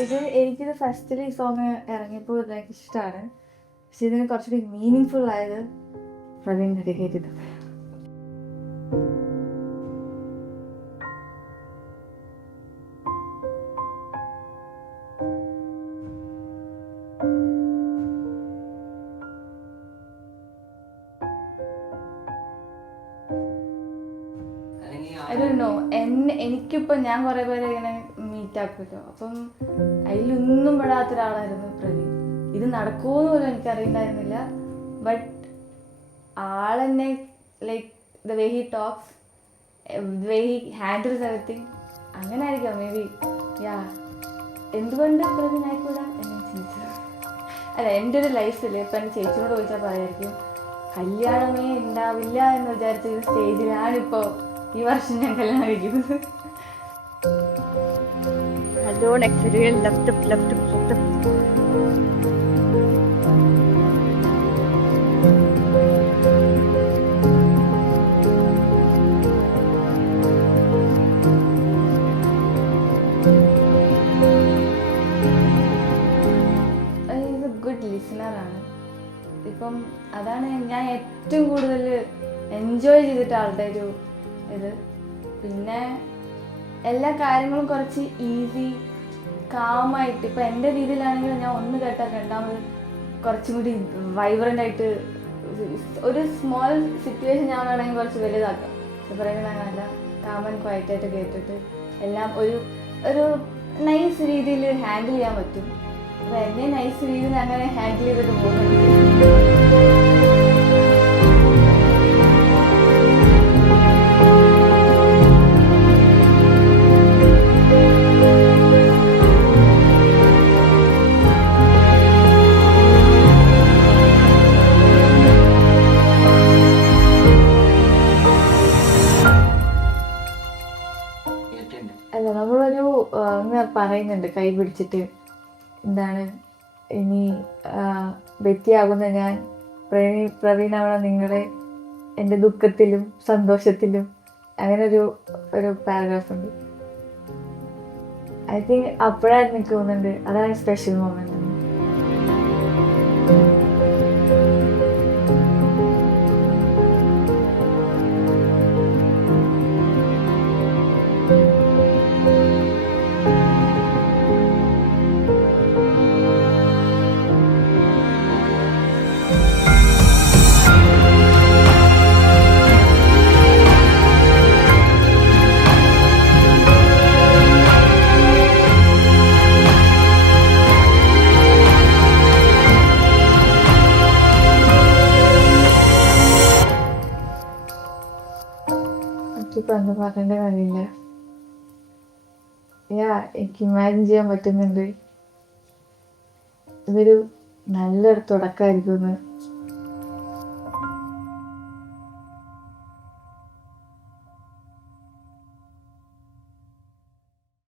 എനിക്കിത് ഫസ്റ്റിൽ ഈ സോങ് ഇറങ്ങിയപ്പോൾ ലൈക്ക് ഇഷ്ടമാണ്. പക്ഷെ ഇതിന് കുറച്ചുകൂടി മീനിങ് ഫുൾ ആയത് പ്രവീൺ ഡെഡിക്കേറ്റ് ചെയ്തു. എനിക്കിപ്പോൾ ഞാൻ കുറേ പേരെ ഇങ്ങനെ മീറ്റ് ആക്കുമല്ലോ, അപ്പം അതിലൊന്നും പെടാത്ത ഒരാളായിരുന്നു പ്രവീൺ. ഇത് നടക്കുമെന്ന് പോലും എനിക്കറിയണ്ടായിരുന്നില്ല. ബട്ട് ആളെന്നെ like the way he talks, the way he handles everything, അങ്ങനെ ആയിരിക്കാം മേ ബി. യാ, എന്തുകൊണ്ട് പ്രവീൺ ആയിക്കൂടാ എന്നെ ചിന്തിച്ചു. അല്ല, എൻ്റെ ഒരു ലൈഫിൽ ഇപ്പം എൻ്റെ ചേച്ചിയോട് ചോദിച്ചാൽ പറയായിരിക്കും കല്യാണമേ ഉണ്ടാവില്ല എന്ന് വിചാരിച്ചൊരു സ്റ്റേജിലാണിപ്പോൾ ഈ വർഷം ഞാൻ കല്യാണം കഴിക്കുന്നത്. ഗുഡ് ലിസണറാണ്. ഇപ്പം അതാണ് ഞാൻ ഏറ്റവും കൂടുതൽ എൻജോയ് ചെയ്തിട്ട് ആളുടെ ഒരു ഇത്. പിന്നെ എല്ലാ കാര്യങ്ങളും കുറച്ച് ഈസി കാമായിട്ട്, ഇപ്പം എൻ്റെ രീതിയിലാണെങ്കിൽ ഞാൻ ഒന്ന് കേട്ടാൽ രണ്ടാമത് കുറച്ചും കൂടി വൈബ്രൻ്റ് ആയിട്ട് ഒരു സ്മോൾ സിറ്റുവേഷൻ ഞാൻ വേണമെങ്കിൽ കുറച്ച് വലുതാക്കാം. പറയുന്നത് അങ്ങനല്ല, കാമൻ ക്വയറ്റായിട്ട് കേട്ടിട്ട് എല്ലാം ഒരു നൈസ് രീതിയിൽ ഹാൻഡിൽ ചെയ്യാൻ പറ്റും. അപ്പോൾ എന്നെ നൈസ് രീതിയിൽ അങ്ങനെ ഹാൻഡിൽ ചെയ്തിട്ട് പോകുന്നുണ്ട്. അല്ല, നമ്മളൊരു ഇങ്ങനെ പറയുന്നുണ്ട് കൈ പിടിച്ചിട്ട്, എന്താണ് ഇനി വ്യക്തിയാകുന്ന ഞാൻ പ്രവീണാവണം നിങ്ങളെ എൻ്റെ ദുഃഖത്തിലും സന്തോഷത്തിലും, അങ്ങനെ ഒരു പാരഗ്രാഫ് ഉണ്ട്. ഐ തിങ്ക് അപ്പോഴാണ് എനിക്ക് തോന്നുന്നുണ്ട് അതാണ് സ്പെഷ്യൽ മൊമെന്റ്. എനിക്കിപ്പോൾ എന്താ പറയേണ്ട കാര്യമില്ല. എനിക്ക് ഇമാജിൻ ചെയ്യാൻ പറ്റുന്നുണ്ട് ഇതൊരു നല്ലൊരു തുടക്കമായിരിക്കുമെന്ന്.